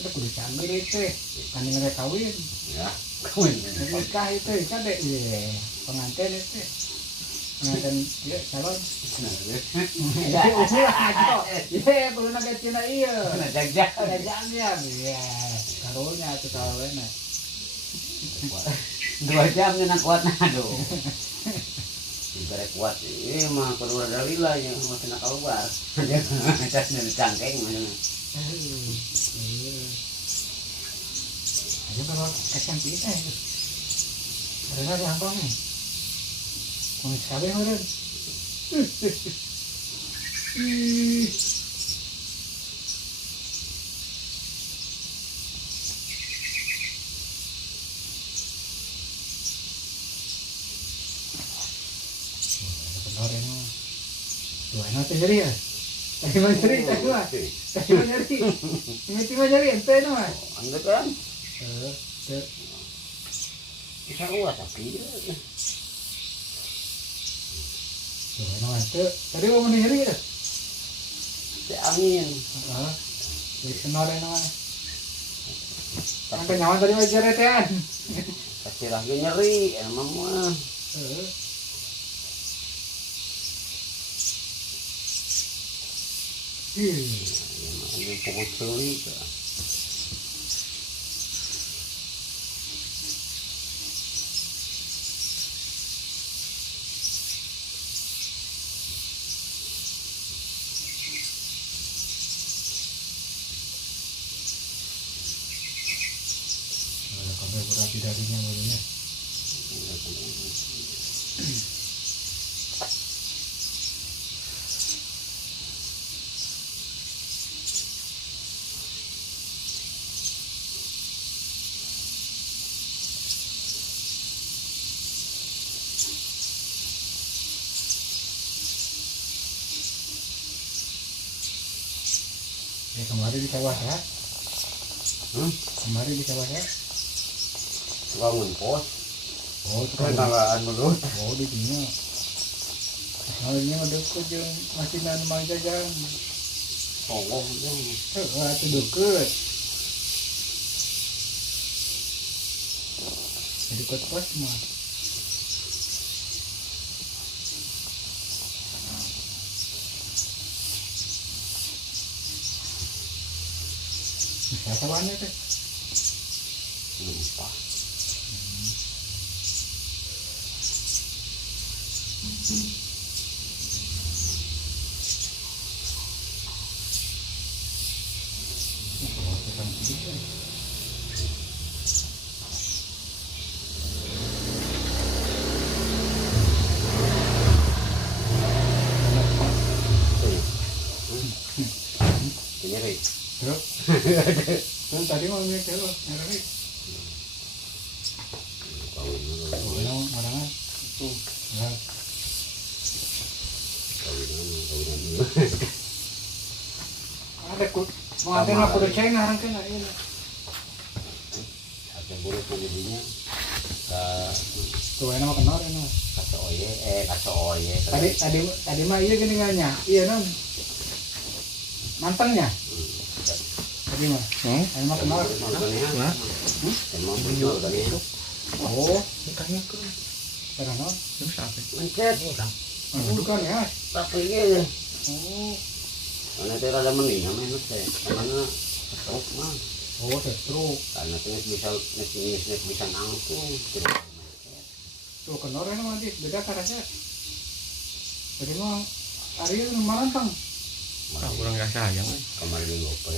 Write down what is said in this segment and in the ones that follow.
Kita kudu canggih itu, kan nggak kawin. Ya, kawin. Nikah itu kan deh, pengantin itu, pengantin dia calon. Ya, ulah ngaco. Iya, kudu naga Cina iya. Jagjak. Jajannya, iya. Karunya itu kawinnya. 2 jam na kuat na do. Ibarat kuat mah kudu ada lila nya masih nak keluar. Cas na cangkeng mah. Ayo kalau kacang kita itu. Ada gampang nih. Mau sekali meren. Orang mah. Dua nanti jadi ya. Tadi mah jadi tak dua. Tadi mah jadi. Ini mah jadi ente mah. Anggap kan? Tuh. Bisa kuat tapi. Dua nanti. Tadi mau menjadi ya. Angin. Jadi senor mah. Sampai nyaman tadi mah jeretan. Kasih lagi nyeri emang mah. Ini pokok curi. Kalau berat darinya barunya. Kemarin di sawah ya? Kemarin di sawah ya? Bangun pos. Oh, itu Kan ngalaan menurut. Oh, di sini. Halnya ada kerja masih nanam jajan. Oh, Itu deket. Deket pos mah. Bisa sawahnya teh. lupa. Nyeri. Kan tadi mau mikir lo, nyeri. Kalau orang itu, ya. Ada kut, mau ada nggak kudu ceng ngarang kena ini. Ada buruk penjadinya. Tuh enak kenal enak. Kaso oye. Tadi mah iya gini nganya, iya non. Mantengnya. Tadi mah. Enak kenal. Hah? Emang betul tadi itu. Oh, bukannya ke. Karena non. Mencet. Bukan ya. Tapi ini. Oh. Karena itu ada mending namanya teh. Karena stroke mah. Oh, stroke. Karena itu bisa ngangkung. Tuh kenal enak mah beda karasnya. Tadi mah hari ini marantang. Kurang gak sayang. Kemarin di gope.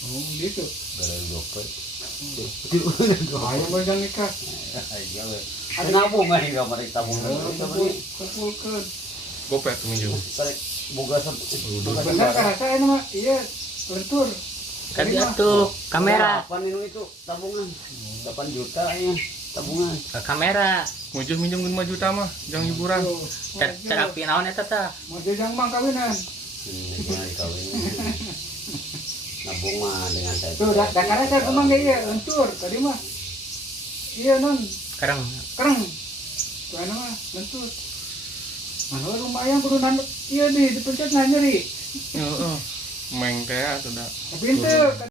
Oh, gitu. Dari gope. Ayo baca nikah. Iya weh. Ada nabung kan di kamar tabung. Kumpulkan. Gopet minjem. Tarik boga Benar karasa enak mah iya lentur. Kan dia tuh kamera. Kapan itu tabungan? 8 juta ya tabungan. Ke kamera. Mujur minjem 5 juta mah, jangan hiburan. Terapi naon eta teh? Mau jajang mah kawinan. Gimana dikawin? Nabung mah dengan saya. Tuh dakarnya saya kemang iya lentur tadi mah. Iya non. Kereng. Tuh enak mah lentur. Mana lumayan kudu nanduk. Iya dipencet nyeri. Heeh. Meng teh sudah. Tapi ente